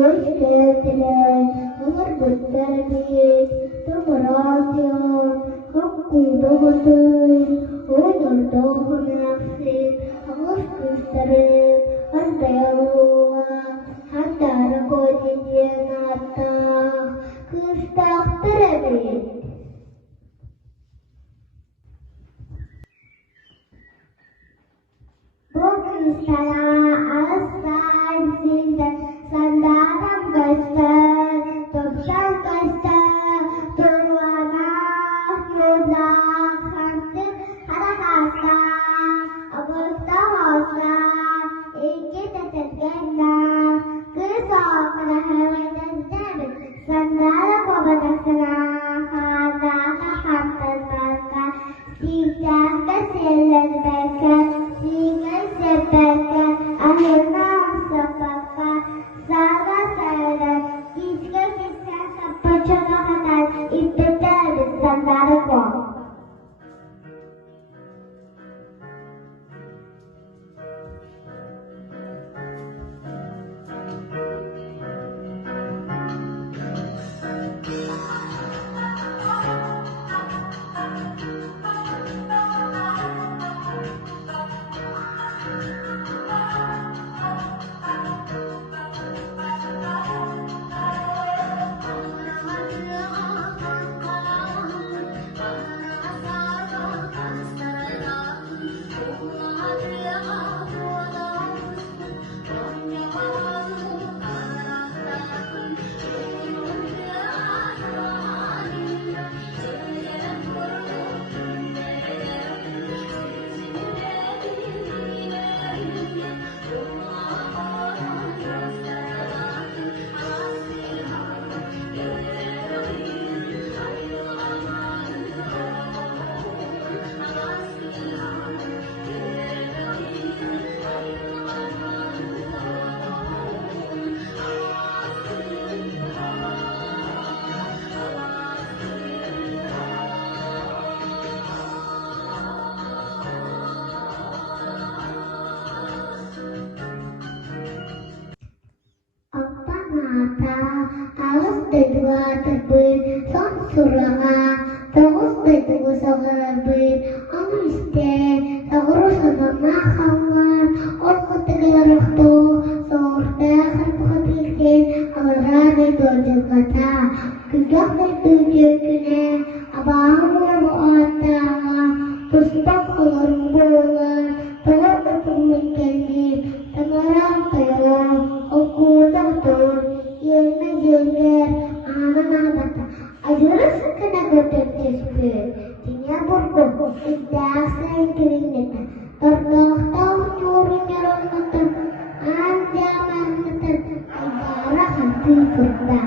واشتاتلان ومرض التربيت تمراتيون حقي ضغطين ودر ضغط نفسي أغسق السرير أنت يروها حتى ركوت الجناتا كستاختربيت Bugün sana aslan zindan sandaram göster, topsan göster, turvana muda harsı harakasa, abusta hosa, iki tetetgenna, kısakla heveden zemin, sandara kovadaksana, hada kahatta sanka, sijah keseler bekar, sijah sepekar, akhirnya sepakar, saga saran, kisah sampai contohkan, itu dari sandara kok. Harus berdua terbit, son suranga, terus berdua terbit, amiste, terus sama kawan, orang tegelar tu, sorda kan bikin, orang itu jengkata, kerja itu jengkene, abang muata, puspak orang bola, telah berpemikiran, tengarang telah, aku takut. Yenger ananabata ajurus kana gotetespe tinya borgo idasa ingrineta tordoktaw nyurunyarong mata anjaman mata agara hanti kurda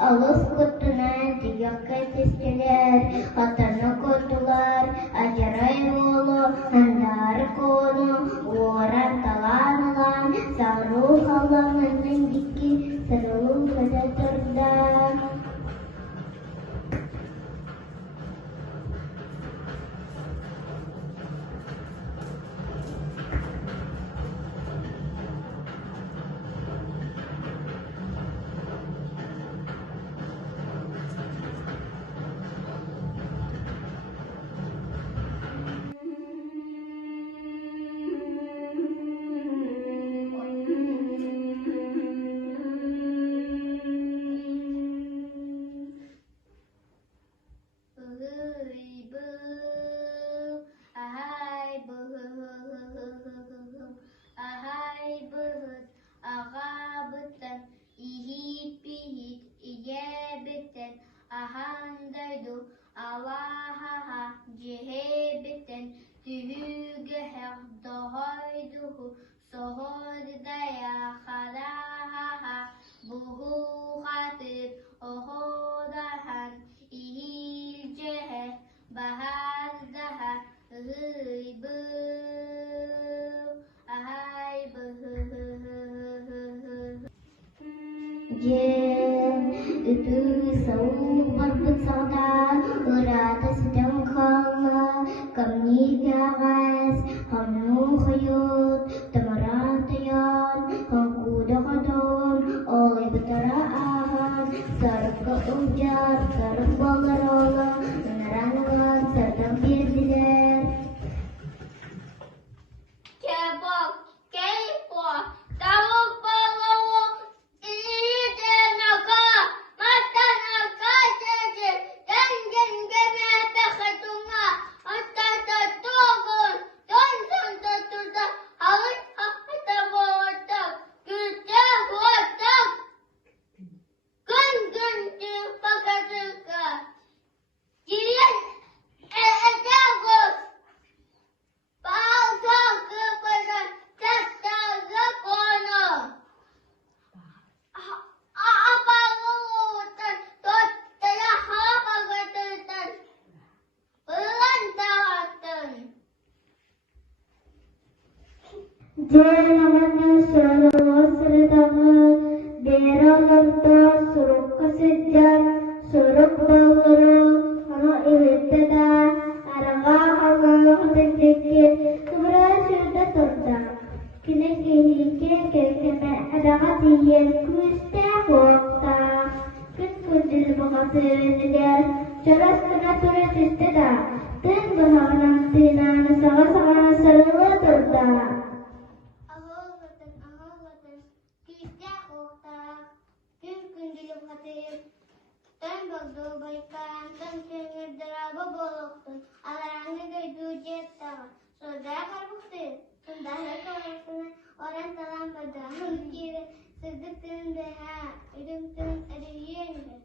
Alus kutunan tiga ketisteler, katana kutular, ajarai wolo, handar kono, orang talanan, saru halangan nendiki, saru kada terdan. Jen itu sau bersauda urata sedang khala kamni gagas hanu khayut tamaratayan hangkuda kadon oleh betaraan sarap keujar sarap balarola menerangan sedang bidiler K-pop, K-pop, tahu bawa ini tenaga, mata naga jadi dan gemeta ketunga, mata tertugun, dan tertutup, harus ada botak, kita botak, gun dipakai juga, jadi jago. Bangsa kepada tata kono. Apa ngutan tot telah apa ketutan pelantatan. Jangan suruh sertaman beralamta suruh kesejar suruh balero hano ilitada araga haga sedikit keberhasilan terda kini kene adaga tiyan kusta wakta kudil mengakhiri negara jelas kena turut istada dan berharap tinan sama-sama selalu terda. Kita kota, kun dilem hati, dan bagaikan dan kengedara babolok, alarangnya gaidu jeta, saudara bukti, saudara kawasan orang dalam pada kiri, sedetin deha, hidung ada yen.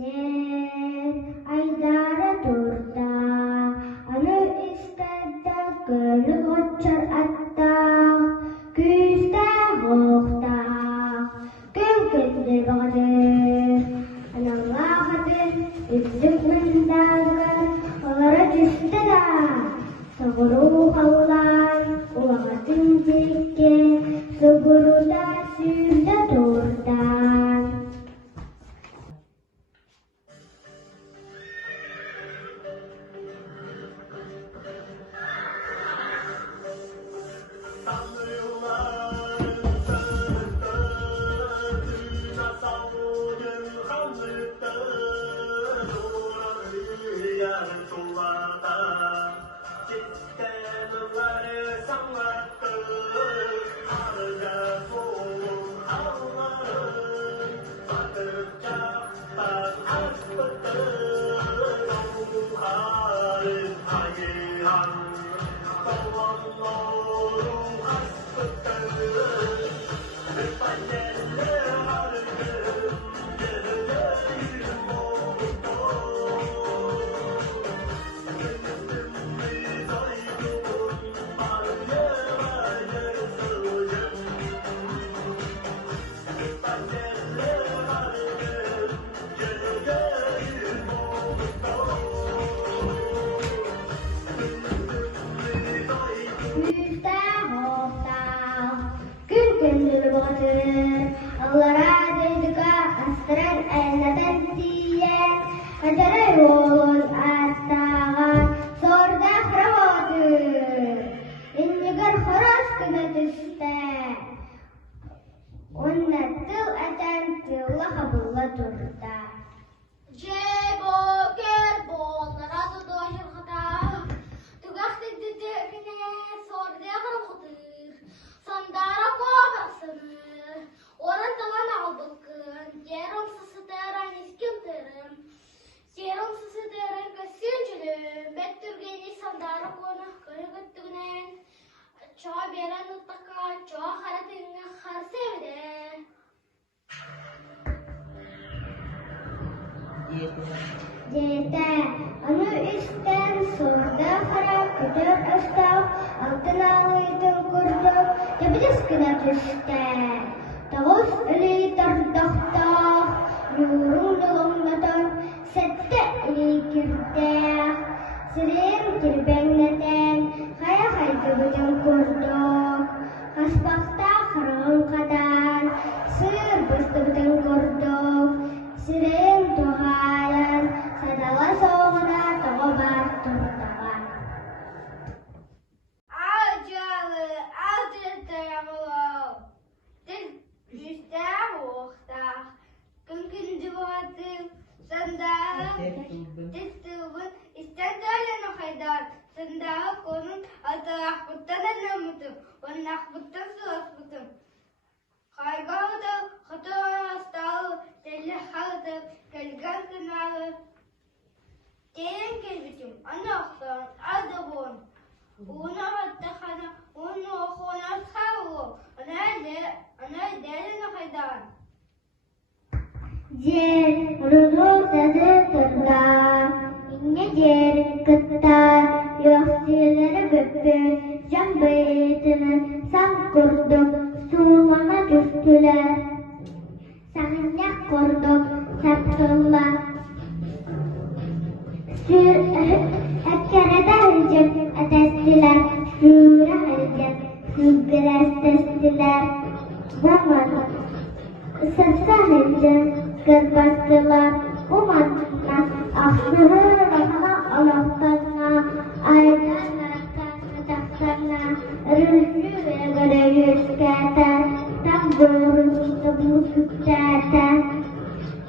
Jen aidara turta anu istada kelucar atta kusta hokta kengket debade anangahate iduk mendagar orang istada saburu haulan uangatin jike saburu dasir da turta. Allah rada juga astran enatan tiyan ajarai wolon astagan sorda krawatu injigar kharas kena tista onnatu atan Allah kabulla turta Jebo kerbo, narado doshir khata, tugakti didekine sorda khatir, sandara ko basana. Orang telah naudkan, jerom seseteran iskinteran, jerom seseteran kesinjulem, betul gini sandara kona kaya betulen, coba beran utakan, coba haratingnya harsevde. Jeta anu istan sorda kharap kudur astaf altanawi tengkurdo jabis kena tista terus li terdafta nurung dalam natan sette li kirta sering terbang nata bütün kurduk. Kasbakta kırığın kadar, sır bastı bütün kurduk. Sirin tuhalan, sadala soğuna toğubar turtalar. Alcalı, aldırtayamlı. Üstte uğda, kınkın cıvatım, sandağı, tüstüğün, istedalın haydar, sandağı konun, altı akbuttan anlamıştım, onun akbuttan suasmıştım. Kaygağıda, hatı hastağı, deli halıdı, gelgen kınağı, derin kelbitim, anahtan, adabon. Una hattahana, unu okhuna sawu, ana delin khaydan. Jer rudu sadı turda, inge jer kıtta, yoksileri böpü, can baytını san kurduk, sulana düştüler. Sanyak kurduk, sattılar. Ekkerede hırcık atestiler, şura hırcık, sügger atestiler. Zaman sırsa hırcık kırbastılar, umatına, ahlığı rahana alaftarına, aydana, taktarına, rüzgüre göre yüzkete, tam doğrusu bu sükkete.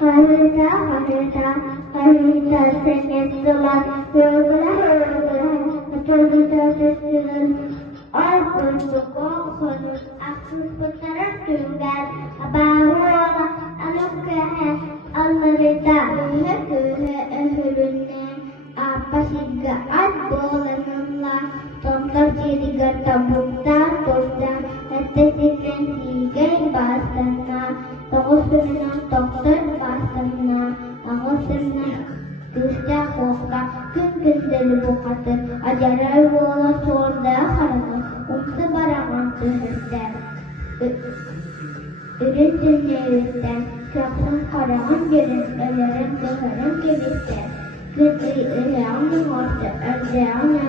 Harita, harita, harita senettiler, hırgıla, hatırlıda sessilir. Arpındı korkunuz, aksız pıtırır tünger, abağırla, alükkühe, allarıda, ühe öhürünne, apasıgga ad boğulanınla, tomtar çiriga tabukta, tozdan, etesinden higay basana, toğusunun toktar basana, ağustunun kışta kokka, gün gündeli bu katır, acaray boğula sorda harana, umsa barağın tühürden. Ürün tühürden, köprün karağın görün, ölürün dıhırın kebitten. Gıdri ılağın orta, ördağın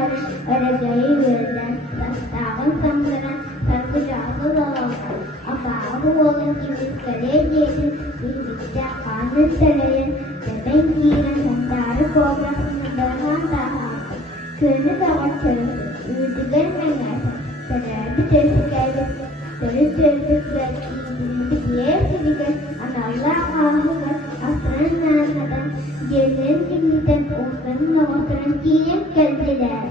öreceği yerden, dastağın samdıran, sarkıcağını dalaldan. Afağı olan kimlikleri yedim, birlikte kanın söyleyin, ben giyilen sandarı kobrasını dağdan daha. Köyünü dağa çözüm, ürdüler meğersen, sebebi tevfik edip, seni tevfik ve iyiliğini diğer silikler, anallah ahlıklar, asrın nazardan, yerlerin kimlikten, olsanın havasının giyip geldiler.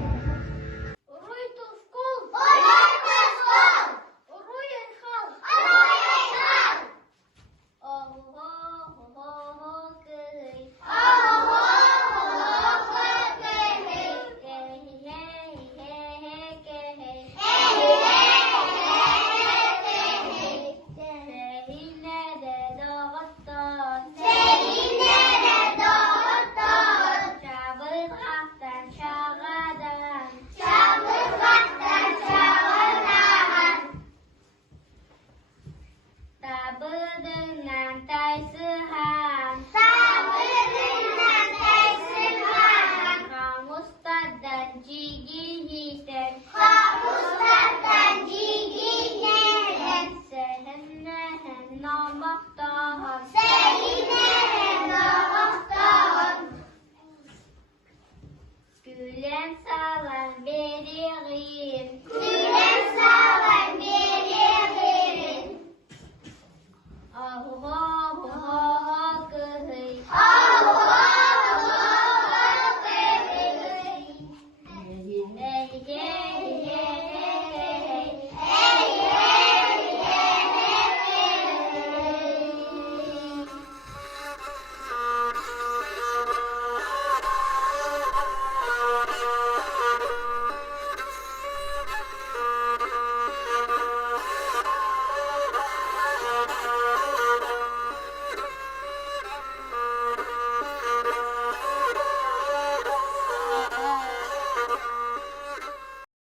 Gülen salan beri gıyın.